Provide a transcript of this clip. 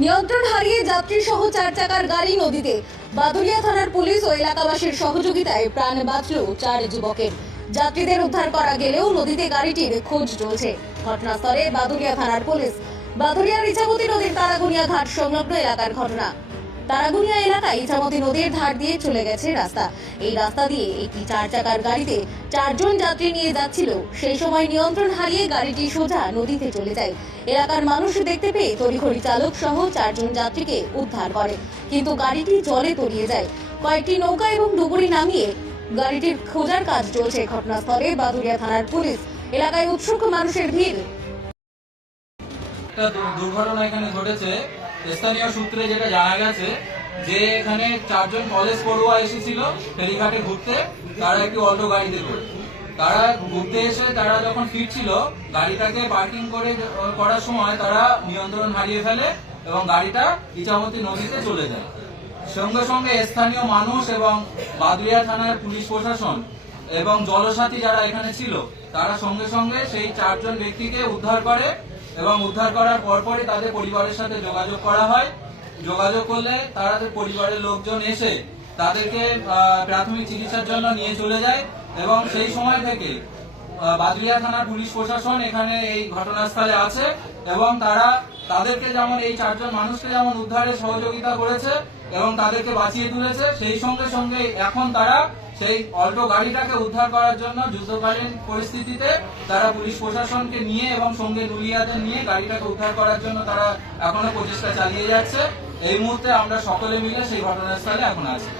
নিয়ন্ত্রণ হারিয়ে যাত্রী সহ চার চাকার গাড়ি নদীতে। বাদুলিয়া থানার পুলিশ ও এলাকাবাসীর সহযোগিতায় প্রাণ বাঁচল চার যুবকের। যাত্রীদের উদ্ধার করা গেলেও নদীতে গাড়িটির খোঁজ চলছে। ঘটনাস্থলে বাদুলিয়া থানার পুলিশ। বাদুলিয়ার ইছামতি নদীর তারাগুনিয়া ঘাট সংলগ্ন এলাকার ঘটনা। তারাগুনিয়া এলাকায় ইছামতি নদীর ধার দিয়ে চলে গেছে রাস্তা। এই রাস্তা দিয়ে একটি চার চাকার গাড়িতে চারজন যাত্রী নিয়ে যাচ্ছিল। সেই সময় নিয়ন্ত্রণ হারিয়ে গাড়িটি সোজা নদীতে চলে যায়। এলাকার মানুষ দেখতে পেয়ে তড়িঘড়ি চালক সহ চারজন যাত্রীকে উদ্ধার করে। কিন্তু গাড়িটি জলে তলিয়ে যায়। কয়েকটি নৌকা এবং ডুবুরি নামিয়ে গাড়িটির খোঁজার কাজ চলছে ঘটনাস্থলে বাদুরিয়া থানার পুলিশ। এলাকায় উৎসুক মানুষের ভিড়। দুর্ঘটনা এখানে ঘটেছে। স্থানীয় সূত্রে যেটা জানা গেছে যে এখানে চারজন কলেজ পড়ুয়া এসেছিল ফেরিঘাটে ঘুরতে, তারা একটি অল্টো গাড়িতে করে। তারা ঘুরতে এসে তারা যখন ফিরছিল, গাড়িটাকে পার্কিং করে করার সময় তারা নিয়ন্ত্রণ হারিয়ে ফেলে এবং গাড়িটা ইচামতি নদীতে চলে যায়। সঙ্গে সঙ্গে স্থানীয় মানুষ এবং বাদুরিয়া থানার পুলিশ প্রশাসন এবং জলসাথী যারা এখানে ছিল, তারা সঙ্গে সঙ্গে সেই চারজন ব্যক্তিকে উদ্ধার করে এবং উদ্ধার করার পরপরই তাদের পরিবারের সাথে যোগাযোগ করা হয়। যোগাযোগ করলে যে পরিবারের লোকজন এসে তাদেরকে প্রাথমিক চিকিৎসার জন্য নিয়ে চলে যায় এবং সেই সময় থেকে বাদুরিয়া থানার পুলিশ প্রশাসন এখানে এই ঘটনাস্থলে আছে এবং তারা তাদেরকে যেমন এই চারজন মানুষকে যেমন উদ্ধারে সহযোগিতা করেছে এবং তাদেরকে বাঁচিয়ে তুলেছে, সেই সঙ্গে সঙ্গে এখন তারা সেই অল্টো গাড়িটাকে উদ্ধার করার জন্য যুদ্ধকালীন পরিস্থিতিতে তারা পুলিশ প্রশাসনকে নিয়ে এবং সঙ্গে নুলিয়াদের নিয়ে গাড়িটাকে উদ্ধার করার জন্য তারা এখনও প্রচেষ্টা চালিয়ে যাচ্ছে। এই মুহূর্তে আমরা সকলে মিলে সেই ঘটনাস্থলে এখন আছি।